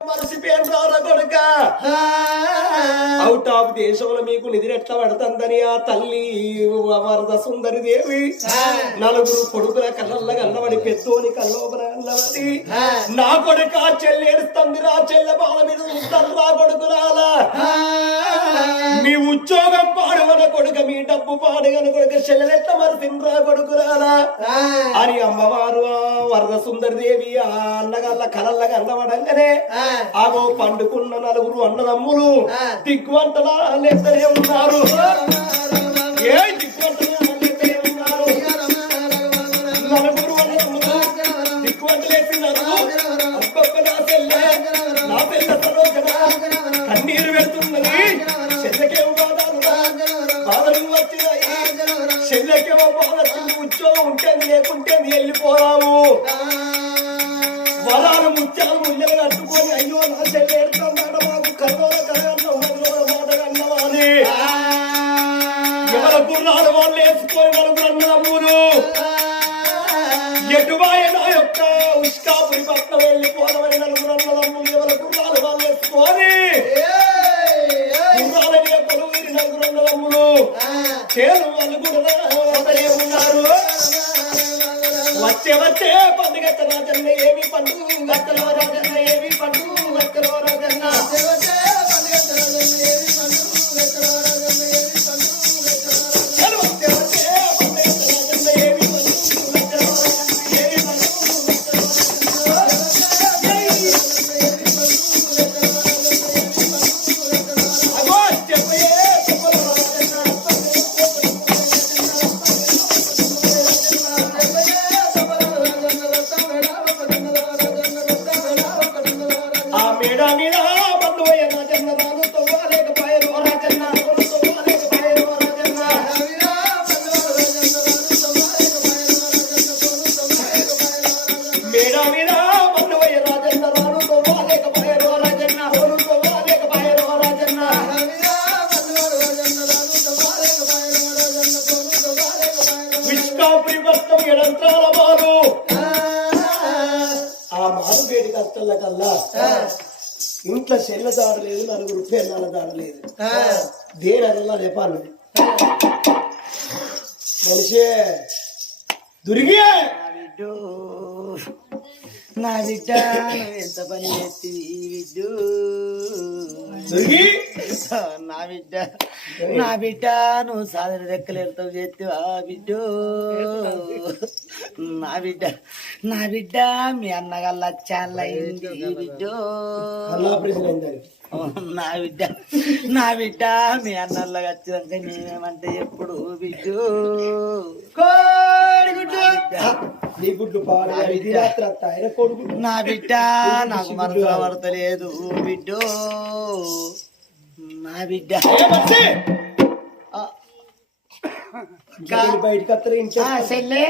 మరసిపోయాను రారా కొడుక out of దేశంలో మీకు నిధి ఎట్లా పడుతుందని ఆ తల్లి వరద సుందరి దేవి. నలుగురు కొడుకుల కళ్ళల్ల కన్నబడి పెద్దోని కల్లోపల కన్నబడి నా కొడుక చెల్లేడుస్తుంది రా చెల్లె బాల మీద ఉంటారు రా కొడుకురాలా మీ ఉద్యోగం పాడువన కొడుక మీ డబ్బు పాడుగన కొడుక చెల్లెలెట్ల మరిసిండ్రా కొడుకురాలా అని అమ్మవారు ఆ వరద సుందరి దేవి ఆ అన్నగల్ల కలల్లగా అన్నవడంగానే ఆగో పండుకున్న నలుగురు అన్నదమ్ములు దిగ్వంటలా ఉన్నారు ఏ దిగ్వంటలా లెక్కనే ఉన్నారు నలుగురు అన్నదమ్ములు అబ్బబ్బ నా చెల్లె నా చెల్లె సరోజన కన్నీరు పెడుతున్నది బాధలు బాధలు వచ్చినాయి బాధ ఉద్యోగం వెళ్ళిపోరాము వరాలు ముత్యాలు ముందర కట్టుకొని అయ్యో నా చెల్లేరు వచ్చే వచ్చే పండుగ రాజన్న ఏమి పండుగ? మనిషే దురిగి. బిడ్డు నా బిడ్డ ఎంత పని చేస్తి బిడ్డు? దురిగి. నా బిడ్డ నా బిడ్డ నువ్వు సాధన రెక్కలు ఎడతావు చేస్తావా బిడ్డు? నా బిడ్డ నా బిడ్డ మీ అన్నగల్ల చాలైంది బిడ్డు. నా బిడ్డ నా బిడ్డ మీ అన్నల్లో వచ్చినాక నేనేమంటే ఎప్పుడు బిడ్డు. నీ బిడ్డ నాకు మనసులో పడతలేదు బిడ్డు. నా బిడ్డ. బయటికి అత్తరు ఇంట్లో చెల్లె.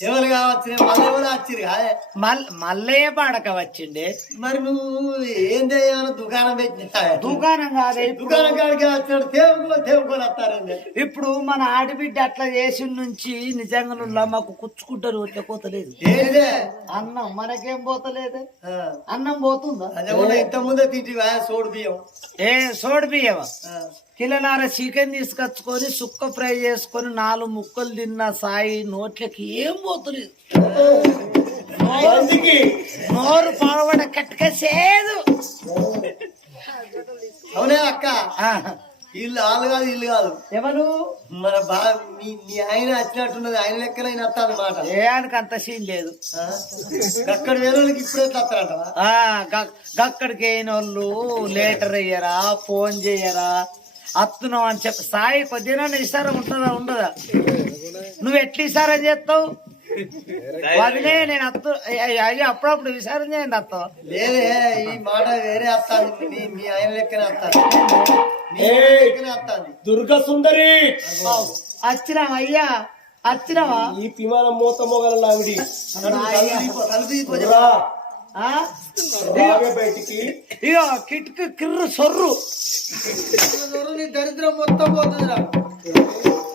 ఎవరు కావచ్చు మళ్ళీ ఎవరు వచ్చిరు కాదే మల్ మల్లయ్య పాడక వచ్చిండే. మరి నువ్వు ఏం చేయమని దుకాణం పెట్టినా దుకాణం కాదే దుకాణం కాడికి వచ్చినాడు? తేవుకులో తేవుకొని వస్తారండి ఇప్పుడు మన ఆడబిడ్డ అట్లా చేసి నుంచి నిజంగా నువ్వు మాకు కుచ్చుకుంటారు వచ్చే పోతలేదు. ఏందే అన్నం మనకేం పోతలేదు? అన్నం పోతుందా? అదే ఇంత ముందే తింటి సోడు బియ్యం ఏ సోడి బియ్యమా ఆ, కిలోన్నర చికెన్ తీసుకొచ్చుకొని సుక్క ఫ్రై చేసుకొని నాలుగు ముక్కలు తిన్న సాయి నోట్లకి ఏం పోతులేదు. నోరు పాడబడ కట్టుకసేదు అవునే అక్క. ఇల్లు వాళ్ళు కాదు ఇల్లు కాదు. ఎవరు? మన బా మీ ఆయన వచ్చినట్టున్నది ఆయన లెక్కలైన వస్తా అన్నమాట ఏ ఆయనకు అంత సీన్ లేదు. అక్కడ వేరే ఇప్పుడే గ- గక్కడికి అయిన వాళ్ళు లేటర్ అయ్యారా ఫోన్ చేయరా అత్తున్నావు అని చెప్పి సాయి కొద్దిగా ఇస్తారా ఉంటుందా ఉండదా? నువ్వు ఎట్లా ఇస్తారని చేస్తావు? వదిలే నేను అత్తు అయ్యో అప్పుడప్పుడు విసారం చేయండి అత్తావు? లేదే ఈ మాట వేరే వస్తాను మీ ఆయన లెక్కనే దుర్గ సుందరి! వచ్చినావా అయ్యా? వచ్చినావా ఈ విమానం మూత మొగల లావిడి బయటికి. ఇగో కిట్కు కిర్రు సొర్రు. నీ దరిద్రం మొత్తం పోతుంది రా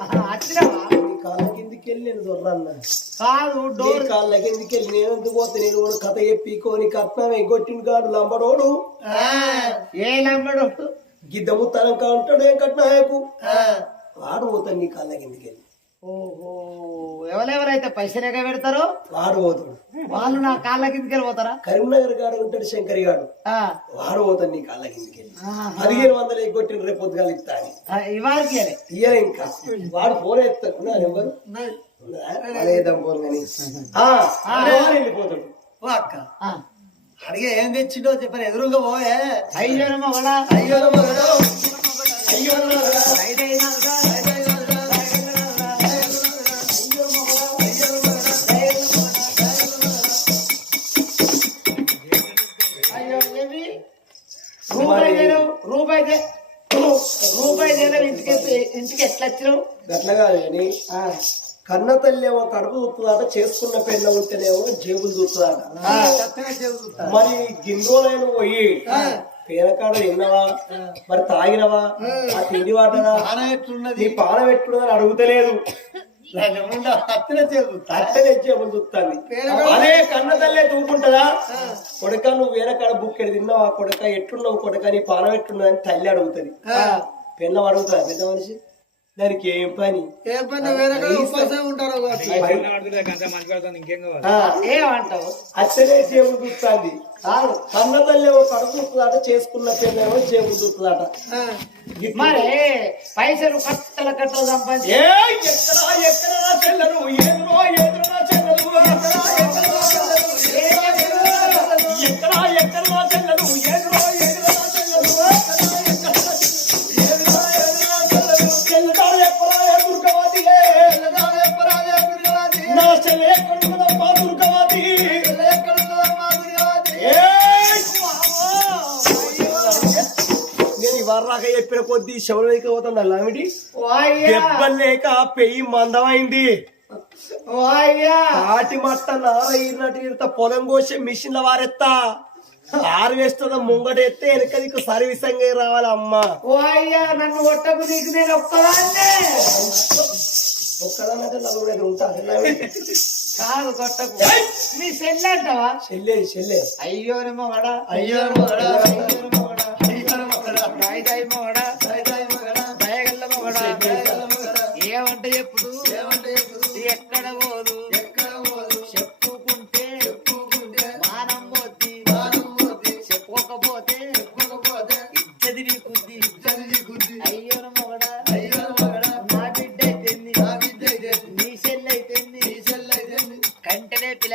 ఆహా, వచ్చినావా కాళ్ళ కిందికి వెళ్ళి నేను దొర్రన్నా కాదు నీ డోర్. కాళ్ళ కిందికి వెళ్ళి నేను ఎందుకు పోతే? నేను కూడా కథ చెప్పికోని కట్నం ఎగ్గొట్టిన కాడు లంబడోడు. ఏ గిద్ద కాంటాడు ఏం కట్నాయకు? వాడు పోతాడు నీ కాళ్ళ కిందికి వెళ్ళి. ఓహో ఎవరెవరైతే పైసలు ఎగ పెడతారో వాడు పోతాడు వాళ్ళు నా కాళ్ళ కిందకి వెళ్ళిపోతారా కరీంనగర్ గాడు ఉంటాడు శంకరి గాడు. వాడు పోతాడు నీ కాళ్ళ కిందికి. పదిహేను వందలు ఎగ్గొట్టిన రేపు పొద్దుగాల ఇస్తా అని. ఇవాళకి ఇంకా. వాడు ఫోన్ ఎత్తాడు నెంబరు? ఫోన్ కానీ. వెళ్ళిపోతాడు అక్క. అడిగే ఏం తెచ్చిండో చెప్పని ఎదురుగా పోయే. అయ్యోనమ్మ కూడా అయ్యో మగడు. అయ్యో నాదా. రూపాయి రూపాయి దేను ఇంటికి ఇంటికి ఎట్లా వచ్చినావు కన్న తల్లి ఏమో కడుపు చూస్తుందాట చేసుకున్న పెళ్ళ ఉంటేనేమో జేబులు చూస్తుందాట. మరి గింజోలైన పోయి పేరకాడ తిన్నవా? మరి తాగినవా? ఆ. తిండి ఎట్లున్నది? నీ పాన పెట్టుకున్నదని అడుగుతలేదు. అదే కన్న తల్లే తూకుంటదా? కొడక నువ్వు వేరకాడ బుక్కెడు తిన్నావా? కొడక ఎట్లున్నావు? కొడక నీ పానం ఎట్లున్నదని తల్లి అడుగుతుంది. పిల్లం అడుగుతా పెద్ద మనిషి? దానికి ఏం పని? ఏ పని? వేరే ఉపాసం ఉంటారో ఏమంటావు? జేబులు చూస్తాంది. చేసుకున్న పెళ్ళేమో జేబులు చూస్తుందట మరి పైసలు కట్టల కట్టలు సంపాదించి. ఏ ఎక్కడా ఎక్కడా ఏదురో ఏదురో నా చెల్లెలు? ఎక్కడా ఎక్కడా నా ఇవరాక చెప్పిన కొద్దీ శవలకి పోతుంది అల్లామిటి వాయ్యా. దెబ్బలు లేక పెయ్యి మందమైంది తాటి మట్ట నార ఈరినట్టు ఇంత పొలం కోసే మిషన్ల వారెత్తా. ఆరు వేస్తున్న ముంగట ఎత్తే వెనక నీకు సర్వీసంగా రావాలి అమ్మ వాయ్యా నన్ను కొట్టకు నీకు నేను ఒక్కదాన్నే. ఒక్కదానంటే నలుగురు ఉంటారు కాదు కొట్టకు మీ సెల్ అంటావా చెల్లె చెల్లె అయ్యో మగడా. వడ అయ్యో మగడా. దయదాయి మగడా. దయగల్ల మగడా. ఏమంటే చెప్పుడు? ఎక్కడ పోదు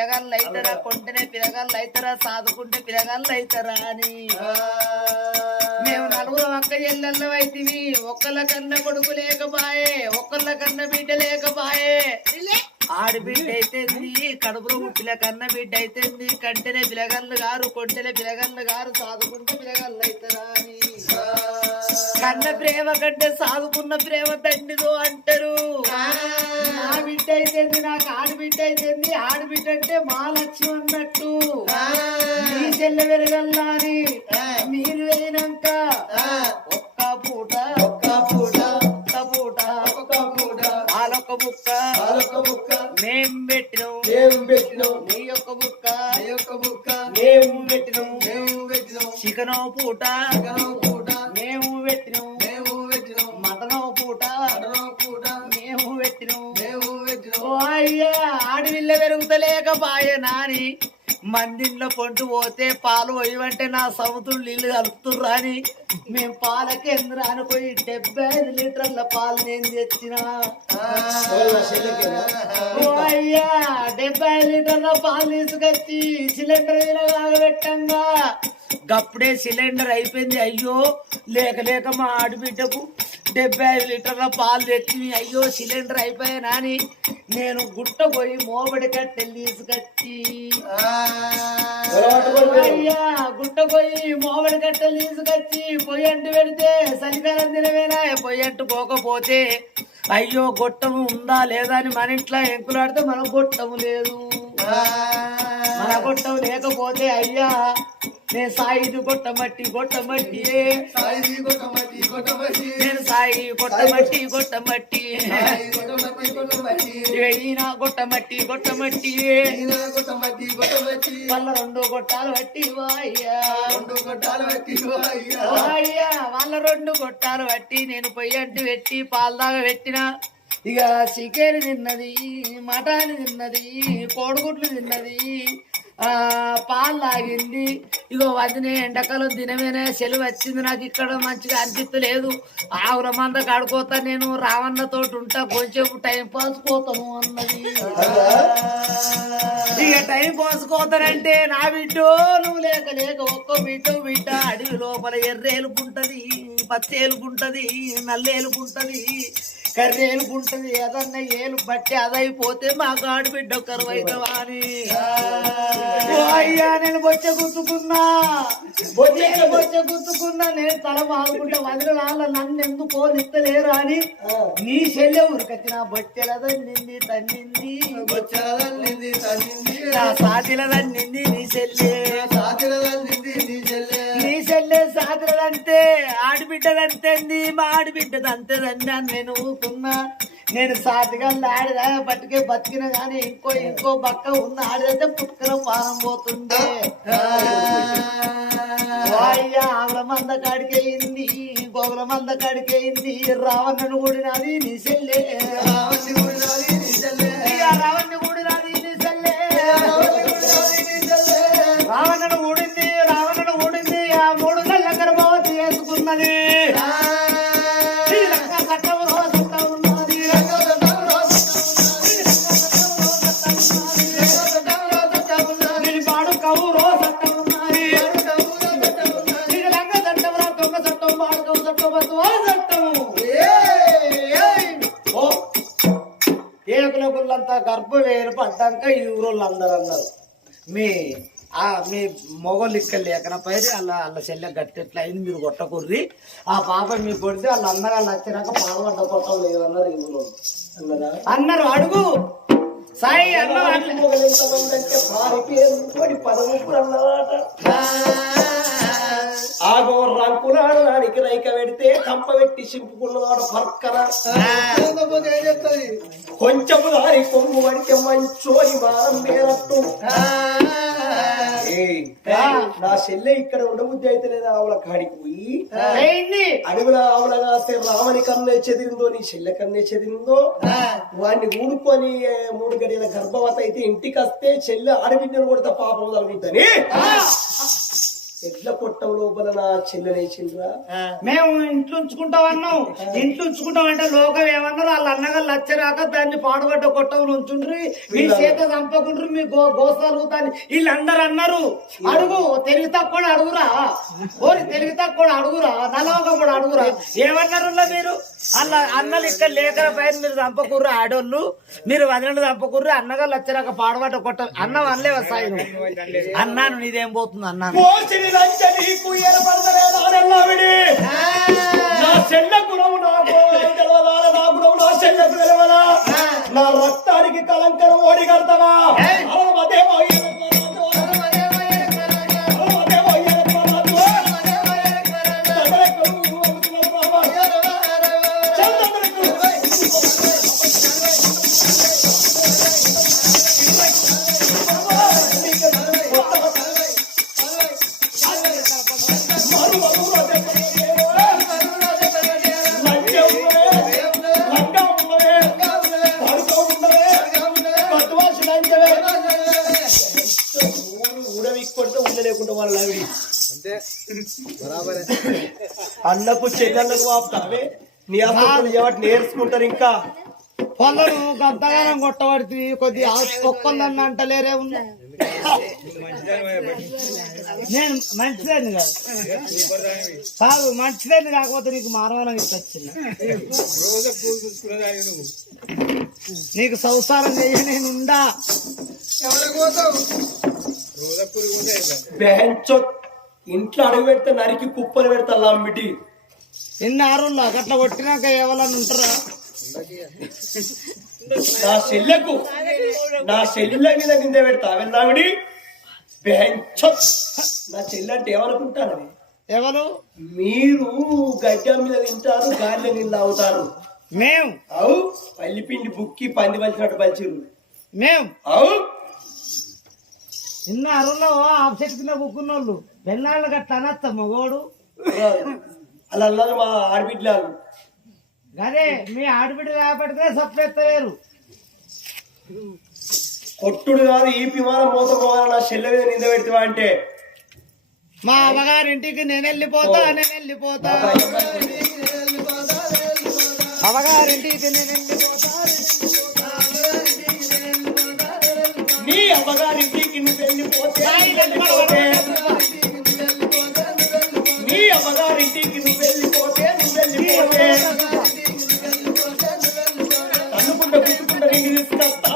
పిలగాళ్ళు అవుతారా? కొంటనే పిలగాళ్ళు అవుతారా? సాదుకుంటే పిలగాళ్ళు అవుతారా అని. మేము నలుగురు అక్క ఎల్లెల్లో అయితివి ఒక్కళ్ళ కన్న కొడుకు లేకపాయే ఒక్కళ్ళ కన్న బిడ్డ లేకపాయే. ఆడబిడ్డ అయితేంది కడుపులో పుట్టిన కన్న బిడ్డ అయితేంది కంటనే పిలగళ్ళు గారు కొంటనే పిలగళ్ళు గారు సాదుకుంటే పిలగళ్ళు అయితారా అని. కన్న ప్రేమ కంటే సాదుకున్న ప్రేమ తండ్రిదో అంటారు. నా బిడ్డ అయితేంది నాకు ఆడబిడ్డ అయితేంది ఆడబిడ్డ అంటే మా లక్ష్యం అన్నట్టు. మీ చెల్లె వెరగల్లా అని మీరు వెళ్ళినాక ఒక్క పూట ఒక్క పూట బుక్క పాలొక్క ముక్క. మేం పెట్టినాం. మేము పెట్టినాం. నీ యొక్క బుక్క నీ యొక్క ముక్క. మేము పెట్టినాం. మేము పెట్టినాం. చికెన్ పూట. చికెన్ పూట. మేము పెట్టినాం. మేము పెట్టినాం. మటన్ పూట. మటన్ పూట. మేము పెట్టినాం. మేము పెట్టినాం. ఓ అయ్యా ఆడవిల్ల పెరుగుతలేకపాయే నాని. మందింట్లో పొంటు పోతే పాలు పోయమంటే నా సముద్రం నీళ్ళు కలుపుతుర్రా అని. మేము పాలకేంద్ర పోయి డెబ్బై ఐదు లీటర్ల పాలు నేను తెచ్చినా. ఓ అయ్యా డెబ్బై ఐదు లీటర్ల పాలు తీసుకొచ్చి సిలిండర్ మీద గప్పుడే సిలిండర్ అయిపోయింది. అయ్యో లేక లేక మా ఆడబిడ్డకు డెబ్బై ఐదు లీటర్ల పాలు తెచ్చి అయ్యో సిలిండర్ అయిపోయానా అని నేను గుట్ట పోయి మోబడి కట్టెలు తీసుకొచ్చి అయ్యా గుట్ట పోయి మోబడి కట్టెలు తీసుకొచ్చి పొయ్యి అంటు పెడితే చలికాలం దినమేనా పొయ్యి అంటు పోకపోతే అయ్యో గొట్టము ఉందా లేదా అని మన ఇంట్లో ఎంకులాడితే మనకు గొట్టము లేదు. మన గొట్టం లేకపోతే అయ్యా నేను సాయిది సాయి కొట్టమట్టి కొట్టమట్టి నేను సాయి కొట్టమట్టి ఇక ఈయన ఈయన కొట్టమట్టి కొట్టమట్టి వాళ్ళ రెండు కొట్టాలు పట్టి వాయ్యా. రెండు పెట్టి అయ్యా వాళ్ళ రెండు కొట్టాలు పట్టి నేను పొయ్యి అంటూ పెట్టి పాలు దాగా పెట్టిన. ఇక చికెన్ తిన్నది మటన్ తిన్నది కోడిగుడ్లు తిన్నది. పాలు తాగింది ఇగో వదినే ఎండాకాలం దినమేనే సెలవు వచ్చింది. నాకు ఇక్కడ మంచిగా అనిపిస్తలేదు ఆవుల మంద కడుకోతా నేను. రావన్న తోటి ఉంటా. కొంచెం టైం పాస్ పోతాను అన్నది. ఇక టైం పాస్ పోతానంటే నా బిడ్డ నువ్వు లేక లేక ఒక్క బిడ్డ బిడ్డ. అడవి లోపల ఎర్రేలుకుంటది పచ్చేలుకుంటది నల్లేలుకుంటది కర్రేలుకుంటది ఏదన్నా ఏలు బట్టి అదైపోతే మా గాడి బిడ్డ కరువైతవా అని ఓ అయ్యా నేను బొచ్చ గుర్తుకున్నా బొచ్చ బొచ్చ గుర్తుకున్నా నేను తల మారుకుంటే వదిలి వాళ్ళ నన్ను ఎందుకు పోనిస్తలేరు అని నీ చెల్లె ఊరికొచ్చిన బొచ్చెల తన్నింది. తన్నింది. వచ్చాదల్లింది తల్లింది నా సాతిల తన్నింది నీ చెల్లె సాతిరదల్లింది నీ చెల్లె. చెల్లె సాతిరదంతే ఆడిబిడ్డదంతేంది మా ఆడిబిడ్డదంతేదండి అని నేను ఊరుకున్నా నేను సాతిగా ఆడిదా పట్టుకే బతికిన గానీ ఇంకో ఇంకో బక్క ఉన్న ఆడిదైతే పుట్టుకల పానం అయ్యా ఆవుల మంద కాడికేయింది గోగుల మంద కాడికేయింది రావణను కూడినది నీ చెల్లె. రావణి గుడినాది నీ పడ్డాక ఈ ఊరోళ్ళు అందరూ అన్నారు. మీ ఆ మీ మొగోళ్ళు ఇక్కడ లేకనపోయి అలా అలా చెల్లె గట్టెట్లా అయింది మీరు కొట్టకుర్రి. ఆ పాప మీకు కొడితే వాళ్ళ అన్నగాళ్ళు వచ్చినాక పాల్గొంట కొట్టం లేదు అన్నారు ఈ అన్నదా అన్నారు? అడుగు. సాయి అన్నారు? పేరు పదముప్పుడు అన్నమాట ఆగో రంకునాడు దానికి రైక పెడితే కంప పెట్టి చింపుకున్నవాడు పక్కన కొంచెము దాని కొమ్ము పడితే మంచోని మానం నా చెల్లె ఇక్కడ ఉండబుద్ధి అయితే లేదా ఆవుల కాడికి పోయి? అడవుల ఆవుల కాస్తే రావని కన్నే చెదిరిందో నీ చెల్లె కన్నే చెదిరిందో? వాడిని ఊడుకొని మూడు గడియల గర్భవతి అయితే ఇంటికి వస్తే చెల్లె ఆడబిడ్డను కొడితే పాపం తగ్గుద్దని ఎడ్ల లోపల నా మేము ఇంట్లో ఉంచుకుంటాం అన్నాం ఇంట్లో ఉంచుకుంటాం అంటే లోకం ఏమన్నారు వాళ్ళ అన్నగారు వచ్చరాక దాన్ని పాడుబడ్డ కొట్టం ఉంచుండ్రి మీ చేత చంపకుండ్రి మీ గో గోసాలుగుతాని వీళ్ళందరూ అన్నారు. అడుగు తెలివి తక్కువ అడుగురా. ఓరి తెలివి తక్కువ అడుగురా. నలవక కూడా అడుగురా. ఏమన్నారు మీరు? అల్ల అన్నలు ఇక్కడ లేకల పైన మీరు చంపకూర్రు ఆడోళ్ళు. మీరు వదిలిన చంపకూర్రు. అన్నగారు వచ్చరాక పాడుబడ్డ కొట్ట. అన్నం అనలేవా సాయి? అన్నాను నీదేం పోతుంది అన్నాను. పోసిని లంచ నీకు ఏర్పడతలేదానన్నావిడి నా చెల్ల గుణము నాకు తెలవదా నా గుణము నా చెల్లెకు తెలవదా నా రక్తానికి కలంకరం ఓడి కడతావా అన్నకు చెల్లెళ్ళకు ఆపుతావే నీ అసలు ఎవరు నేర్చుకుంటారు ఇంకా? పొలను గంతగానం కొట్టబడితే కొద్ది కుక్కలన్న అంటలేరే ఉందా నేను మంచిదాన్ని కాదు. కాదు మంచిదాన్ని కాకపోతే నీకు మానవనం ఇచ్చొచ్చింది నీకు సంసారం చేయ నేను ఉందా బెంచో ఇంట్లో అడుగు పెడితే నరికి కుప్పలు పెడతా లమ్మిటి ఎన్ని ఆరుల్లో అట్లా కొట్టినాక ఎవరన్నా ఉంటారా? నా చెల్లెకు నా చెల్లె మీద కింద పెడతా. బెంచ్ నా చెల్లి అంటే ఏమనుకుంటాను ఎవరు? మీరు గడ్డ మీద తింటారు గాలిలో నీళ్ళు తాగుతారు మేం అవు పల్లిపిండి బుక్కి పంది పలిచినట్టు పలిచిరు మేం అవు. చిన్న అరులో ఆఫ్సెట్ కింద పెళ్ళాళ్ళు గట్ల అనొచ్చ మగోడు. అలా అన్నారు మా ఆడబిడ్డలు అదే మీ ఆడబిడ్డ కాబట్టి సప్పెత్తలేరు. కొట్టుడు కాదు ఈ విమానం మోత పోవాలి నా చెల్లె మీద నింద పెడతావా అంటే? మా అమ్మగారింటికి నేను వెళ్ళిపోతా నేను వెళ్ళిపోతా. అమ్మగారింటికి నేను వెళ్ళిపోతా నీ అమ్మగారింటికి నువ్వు వెళ్ళిపోతే నువ్వు వెళ్ళిపోతే. నీ అమ్మగారింటికి నువ్వు వెళ్ళిపోతే నువ్వు వెళ్ళిపోతే. తీసుకొస్తా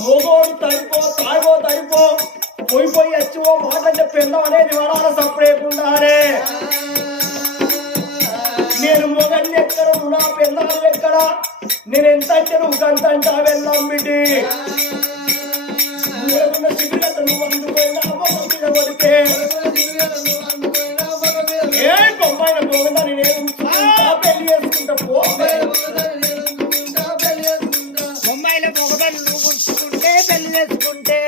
రోగోడు తడిపో తాగిపో తడిపో పోయి పోయి వచ్చివో మాటంటే పెండం అనేది వరాల సపరేకుండానే నేను మొగలి ఎక్కడ నా పెళ్ళాలి ఎక్కడ? నేను ఎంత అంటే నువ్వు గంట అంటే వెళ్ళాం బిడ్డి. నువ్వు అందుకోయినా అమ్మ ఏ బొమ్మాయిన గోవిందా నేనేం పెళ్ళి చేసుకుంటా పో పెళ్ళి చేసుకుంటే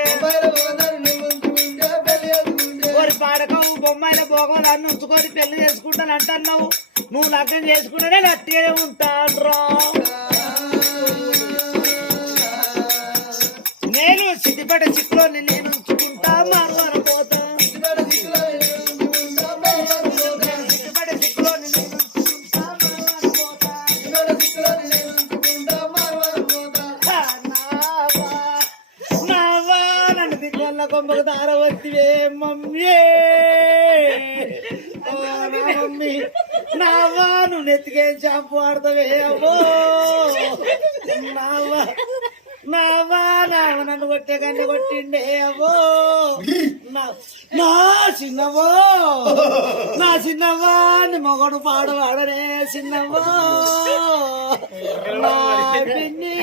ఓరి పాడకం బొమ్మాయిల భోగం నన్ను ఉంచుకొని పెళ్ళి చేసుకుంటాను అంటున్నావు. నువ్వు లగ్నం చేసుకుంటేనే గట్టిగా ఉంటాను రా నేను సిద్దిపేట చిక్కులో నిన్ను ఉంచుకుంటా మరో దిగ్గొల్ల కొమ్మకు మమ్మీ. ఓ నా మమ్మీ నావా నువ్వు నెత్తికేం షాంపూ ఆడతావే అమ్మో నావా నావా నావ నన్ను కొట్టే కన్ను కొట్టిండే అవ్వో. నా నా చిన్నవో నా చిన్నవా నీ మొగడు పాడు వాడనే చిన్నవో నా పిన్ని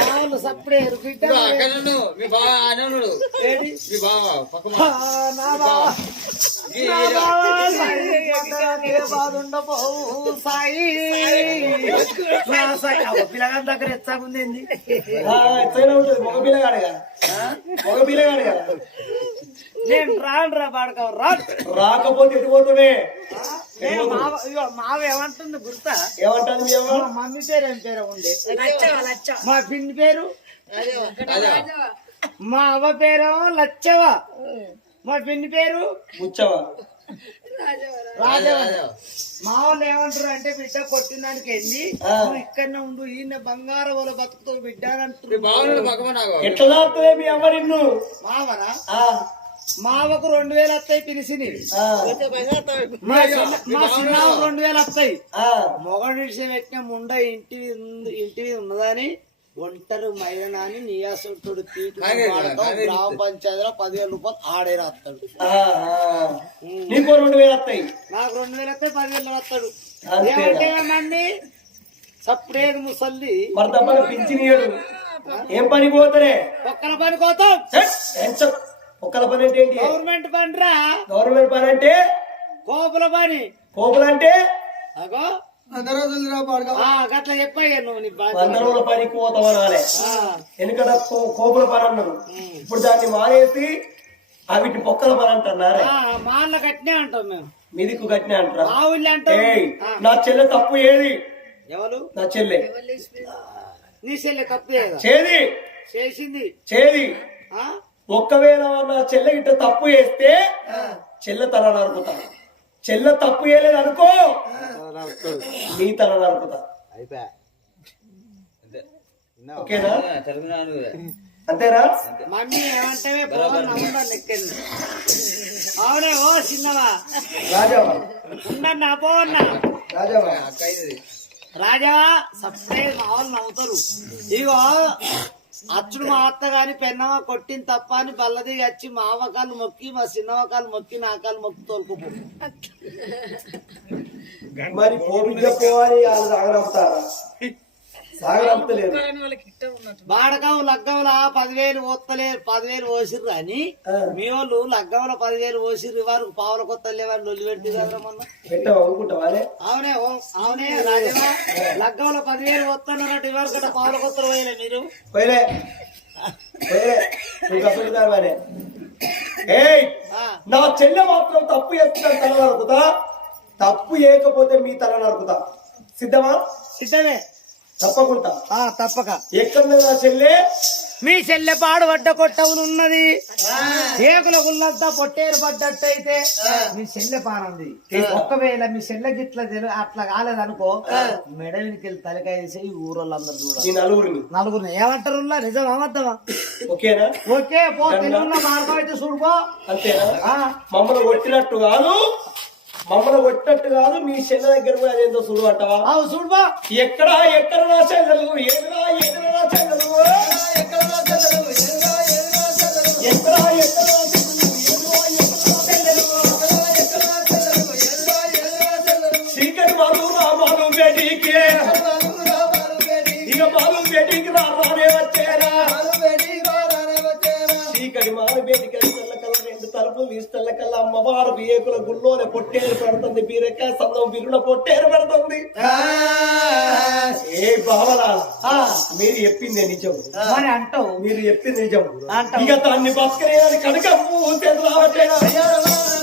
వాళ్ళు సప్పుడేరు బిడ్డ. మీ బావ? మీ బావ. పక్క నా బావ దగ్గర ఎత్తాకుంది ఏంది? మగ పిల్లగాడుగా మగ పిల్లగాడుగా నేను రాను రా రాకపోతే ఎటు పోతామే? మావ ఇగో మావ ఏమంటుంది గుర్తా? ఏమంటాను మీ అమ్మ? మా మమ్మీ పేరు ఏం పేరు ఉండే? మా పిన్ని పేరు? మా అవ్వ పేరు లచ్చవ మా పిన్ని పేరు? ముచ్చవా రాజవ మా వాళ్ళు ఏమంటారు అంటే బిడ్డ కొట్టిన దానికి ఏంది? ఆ. నువ్వు ఇక్కడనే ఉండు ఈయన బంగారం వాళ్ళ బతుకుతో బిడ్డ అంటున్నారు ఎట్లా మీ అమ్మ నిన్ను? మావనా ఆ, మావకు రెండు వేలు వస్తాయి పిలిచిని ఆ, మా చిన్న- రెండు వేలు వస్తాయి. ఆ. మొగడు విషయం పెట్టిన ముండ ఇంటి ఇంటి మీద ఉన్నదని ఒంటరి మహిళ అని నియాసుడు గ్రామ పంచాయతీలో పదివేల రూపాయలు ఆడే రాస్తాడు. నీకు రెండు వేలు వస్తాయి. నాకు రెండు వేలు వస్తే పదివేలు వస్తాడు? ఏమంటే సప్పుడేది ముసల్లి. మరి తప్పని ఏం పని పోతారే? ఒక్కల పని కోతాం ఒక్కల పని అంటే ఏంటి? గవర్నమెంట్ పనిరా? గవర్నమెంట్ పని అంటే? కోపుల పని. కోపులు అంటే? అగో. పాడుకో ఆ, గట్ల చెప్పయ్యా నువ్వు నీ బాధ్యత. వంద రోజుల పనికి పోతామనాలే ఆ, ఎందుకంటే కో- కోపుల పని అన్నారు. ఇప్పుడు దాన్ని మానేసి అవిటి పొక్కల పని అంటున్నారే. ఆ, మా అన్న కట్నే అంటాం మేము. మీదికు కట్టినా అంటారా? మా ఊళ్ళో అంటాం. నా చెల్లె తప్పు ఏది? ఎవరు? నా చెల్లె. నీ చెల్లె తప్పు? చేది. చేసింది. చేది. ఆ? ఒక్కవేళ నా చెల్లె ఇట్ట తప్పు చేస్తే చెల్లె తల నరుకుతా. చెల్లె తప్పు చేయలేదు అనుకో నీ తల నరుకుతా. ఓకేనా? అంతేనా? మమ్మీ ఏమంటే అవునే? ఓ చిన్నవా? రాజావా? ఉండన్నా పోవన్నా రాజావా? రాజావా సప్లై మా వాళ్ళు నవ్వుతారు. ఇగో అచ్చుడు మా అత్త గాని పెన్నవ కొట్టిన తప్ప అని బల్లది వచ్చి మా అవకాలు మొక్కి మా చిన్నవకాలు మొక్కి నా కాలు మొక్కి తోలుకుపో. మరి పోటీ చెప్పవాలి వాళ్ళు బాడకావు లగ్గంల పదివేలు పోతలేరు పదివేలు పోసిర్రు అని. మీ వాళ్ళు లగ్గంల పదివేలు పోసిర్రు వారు పావుల కొత్తలే వారు లొల్లి పెట్టి అవునే ఓ అవునే లగ్గంలో పదివేలు వస్తున్నారట ఇవరకు గట్ట పావుల కొత్తలు పోయలే మీరు. పోయిలే. పోయిలే. నా చెల్లె మాత్రం తప్పు చేస్తున్నాను తల నరుకుతా? తప్పు చేయకపోతే మీ తల నరుకుతా. సిద్ధమా? సిద్ధమే. తప్పకుండా. ఆ తప్పక. ఎక్కడ చెల్లె? మీ చెల్లె పాడు పడ్డ కొట్టవులు ఉన్నది ఏకుల గుళ్ళంతా పొట్టేరు పడ్డట్టయితే మీ చెల్లె పానంది ఒక్కవేళ మీ చెల్లె గిట్ల అట్లా కాలేదనుకో మెడ వెనుకెళ్ళి తలకాయ వేసి ఈ ఊరోళ్ళందరూ చూడాలి. నలుగురిని. నలుగురిని. ఏమంటారు? నిజం అబద్ధమా? ఓకేనా? ఓకే పో తెలుగులో మార్గం అయితే చూడుకో అంతేనా? మమ్మల్ని కొట్టినట్టు కాదు. మమ్మల్ని కొట్టినట్టు కాదు మీ చెల్లె దగ్గర పోయి అదేందో చూడు అంటావా అవు చూడుబా ఎక్కడ ఎక్కడ నా చెల్లెలు ఎదురా ఎదురా నా చెల్లెలు ఎక్కడ నా చెల్లెలు ఎదురా ఎదురా చెల్లెలు ఎక్కడ ఎక్కడ చీకటి మాలు బేటీకి ఇక మాలు బేటీకి రా రానే వచ్చేరా చీకటి మాలు బేటీకి తెల్ల కల్ల రెండు తలుపులు తీస్తల్ల కల్లా అమ్మవారు బియ్యకుల గుళ్ళోనే పొట్టేరు పెడుతుంది. బీరకాయ సందం బిరున పొట్టేరు పెడుతుంది. ఏ బావలా మీరు చెప్పింది నిజం. మరి అంటావు? మీరు చెప్పింది నిజం. ఇక దాన్ని బతకనేయాలి కనకమ్ము తెల్లవట్టేనా దానికి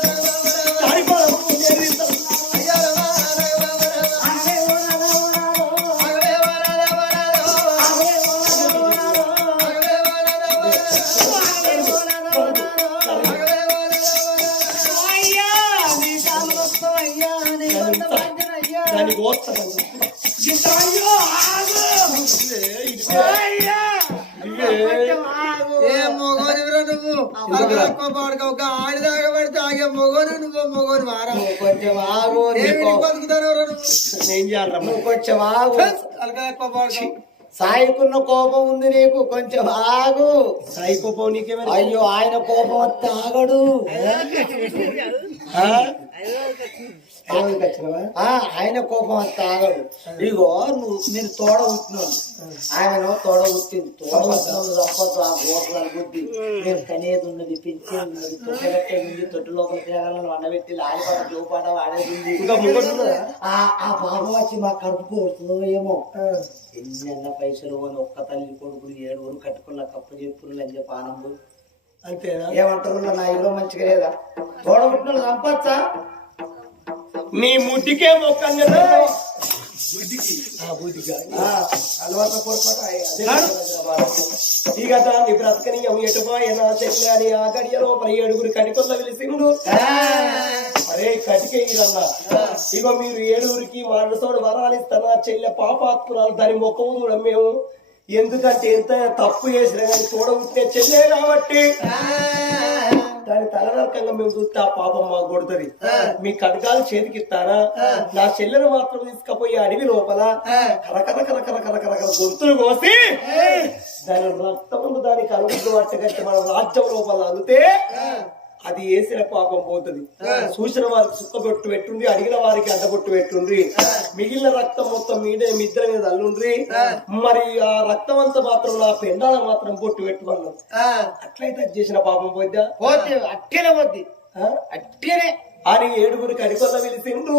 ఏ మొగోనివిరా నువ్వు అలా ఎక్కువ పాడుకో ఒక ఆడిదాకా పడితే ఆగే మొగోని నువ్వు మొగోని వారా కొంచెం ఆగు ఏమి బతుకుతాను నువ్వు ఏం చేయాలమ్మా కొంచెం ఆగు అలగా ఎక్కువ పాడుకో సాయికున్న కోపం ఉంది నీకు కొంచెం ఆగు సాయి కోపం నీకేమైనా అయ్యో. ఆయన కోపం వస్తే ఆగడు ఆయన కోపం వస్తే ఆగడు ఇగో నువ్వు మీరు తోడ పుట్టినోళ్ళు ఆయన తోడ పుట్టింది. తోడ పుట్టినోళ్ళు తప్పదు ఆ గోసల బుద్ధి. మీరు కనేది ఉన్నది పెంచేది ఉన్నది తొట్టగట్టే ఉంది తొట్టు లోపల తిరగాలని వండబెట్టి లాలిపాట జోపాట వాడేది? ఆ ఆ పాపం వచ్చి మా కడుపు కొడుతుందో ఏమో. ఎన్నెన్న పైసలు కొని ఒక్క తల్లి కొడుకులు ఏడుగురు కట్టుకున్న కప్పు చెప్పులు అని చెప్పి ఆనందం అంతేనా? ఏమంటారు? నా ఇల్లు మంచిగా లేదా? తోడబుట్టిన సంపచ్చా నీ ముడ్డికే మొక్కం కదా? బుద్ధికి ఆ బుద్ధిగా అలవాటు పొరపాటు అదే ఇక దాన్ని బ్రతకనీయం ఎటుపోయినా చెల్లి అని ఆ గడియ లోపల ఏడుగురు కటికొల్ల వెలిసిండు అరే కటికే ఇదన్నా ఇక మీరు ఏడుగురికి మనసోడు వరాలు ఇస్తానా చెల్లె పాపాత్మురాలు దాని ముఖము చూడం మేము. ఎందుకంటే ఎంత తప్పు చేసినా కానీ చూడబుట్టిన చెల్లె కాబట్టి. దాని తలనరకంగా మేము చూస్తే ఆ పాపం మాకు కొడుతుంది. మీ కడకాలు చేతికి ఇస్తారా? నా చెల్లెను మాత్రం తీసుకపోయి అడవి లోపల కరకర కరకర కరకర గొంతులు కోసి దాని రక్తము దానికి అనుగుడు అట్టగట్టి మన రాజ్యం లోపల అందితే అది వేసిన పాపం పోతుంది. చూసిన వారికి సుక్కబొట్టు పెట్టుండి అడిగిన వారికి అడ్డబొట్టు పెట్టుండ్రి. మిగిలిన రక్తం మొత్తం మీదే మీ ఇద్దరి మీద అల్లుండ్రి. మరి ఆ రక్తం అంతా మాత్రం నా పెండాల మాత్రం బొట్టు పెట్టుకున్నాం అట్లయితే అది చేసిన పాపం పోద్దా? పోతే అట్టేనే పోద్ది? అట్టేనే. అని ఏడుగురు కడికొల్ల పిలిచిండు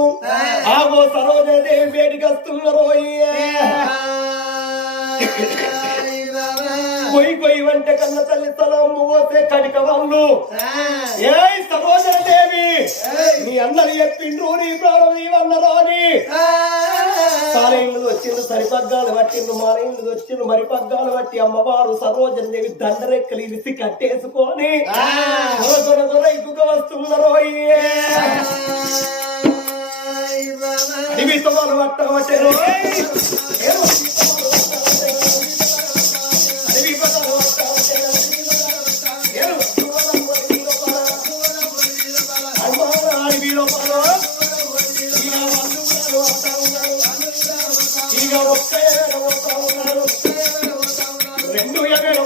ఆగో సరోజదేవి వేడికి వస్తున్నారు కొయ్యి కొయ్యి వంట కన్న తల్లి స్థలం పోతే కడిక వాళ్ళు. సరోజదేవి నీ అన్నలు చెప్పిండ్రు నీ ప్రాణం నీవన్నరు అని సారైళ్ళు వచ్చిండు సరిపగ్గాలు పట్టిండు మారైళ్ళు వచ్చిండు మరి పగ్గాలు పట్టి అమ్మవారు సరోజన దేవి దండరెక్కలు ఇరిసి కట్టేసుకొని దొర దొర ఇగ్గుగా వస్తున్నారు అడివి ఇక ఒక్క రెండు ఎగర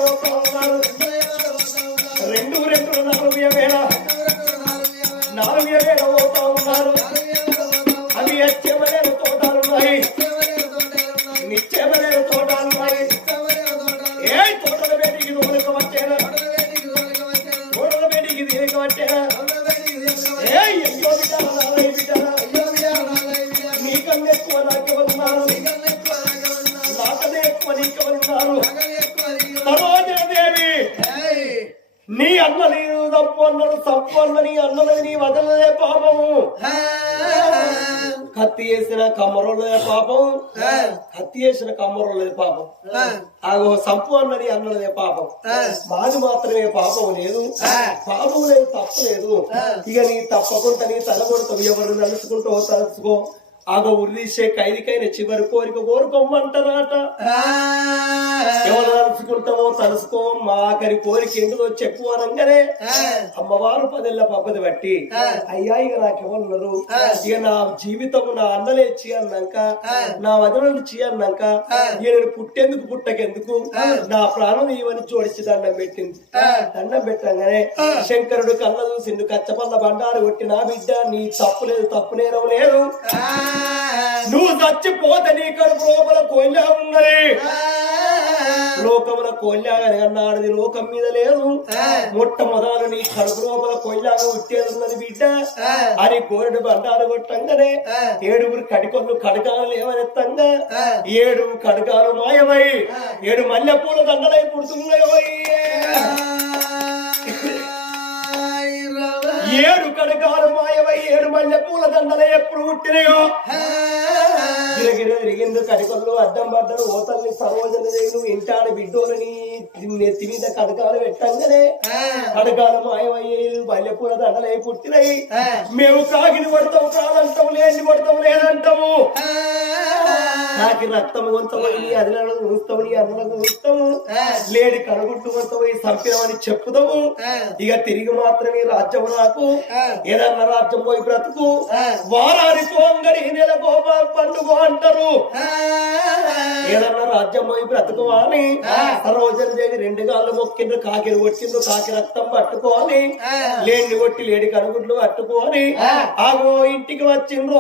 పాపం. మాది మాత్రమే పాపం లేదు. పాపం లేదు తప్పు లేదు. ఇక నీ తప్పకుండా నీ తల కొడతావు ఎవరు నడుచుకుంటూ తలుచుకో ఆగో ఉరిదీసే ఖైదీకైన చివరి కోరిక కోరుకోమంటారాట. ఎవరు తలుచుకుంటావో తలుసుకో మా ఆఖరి కోరిక ఏంటిదో చెప్పు అనగానే అమ్మవారు పదేళ్ళ పబ్బది బట్టి అయ్యా ఇక నాకెవరున్నారు? ఇక నా జీవితం నా అన్నలే చీ అన్నాక నా వదనలు చీ అన్నాక ఇక నేను పుట్టేందుకు పుట్టకెందుకు? నా ప్రాణం ఇవని జోడించి దండం పెట్టింది. దండం పెట్టంగానే శంకరుడు కళ్ళ చూసిండు కచ్చపల్ల బండారు కొట్టి నా బిడ్డ నీ తప్పు లేదు తప్పు నేరం లేదు. నువ్వు చచ్చిపోతే నీ కడుపు లోపల కోల్లా ఉన్నది. లోకముల కోల్లాగా అన్నాడది లోకం మీద లేదు. మొట్టమొదలు నీ కడుపు లోపల కోల్లాగా ఉట్టేది ఉన్నది బిడ్డ. అని కోరడు బండారు కొట్టంగానే ఏడుగురు కడికొల్లు కడకాలు లేవనెత్తంగా ఏడు కడకాలు మాయమై ఏడు మల్లె పూల దండలై పుడుతున్నాయో ఏడు ఎప్పుడు పుట్టినాయో? గిరగిర తిరిగింది కడికొల్లు అడ్డం పడ్డరు ఓతల్ని సరోజన చేయను ఇంటాడు బిడ్డోలని నెత్తి మీద కడకాలు పెట్టంగానే కడకాలు మాయమయ్యేది మల్లెపూల దండలై పుట్టినాయి మేము కాగిని పడతాం కాదంటాం లేని పడతాం లేదంటాము. నాకు రక్తం కొంతమని అదిలను చూస్తాము నీ అన్నలకు చూస్తాము లేడి కనుగుట్టు కొంతమని చంపినమని చెప్పుదాము. ఇక తిరిగి మాత్రమే రాజ్యం నాకు ఏదన్నా రాజ్యం పోయి బ్రతుకు. వారానికి అంగడి నెలకు పండుగ అంటారు. ఏదన్నా రాజ్యం పోయి బ్రతుకు అని. సరోజన దేవి రెండు గాళ్ళు మొక్కిండ్రు కాకిని కొట్టిండ్రు కాకి రక్తం పట్టుకోని లేని కొట్టి లేడి కనుగుడ్లు పట్టుకొని ఆగో ఇంటికి వచ్చిండ్రు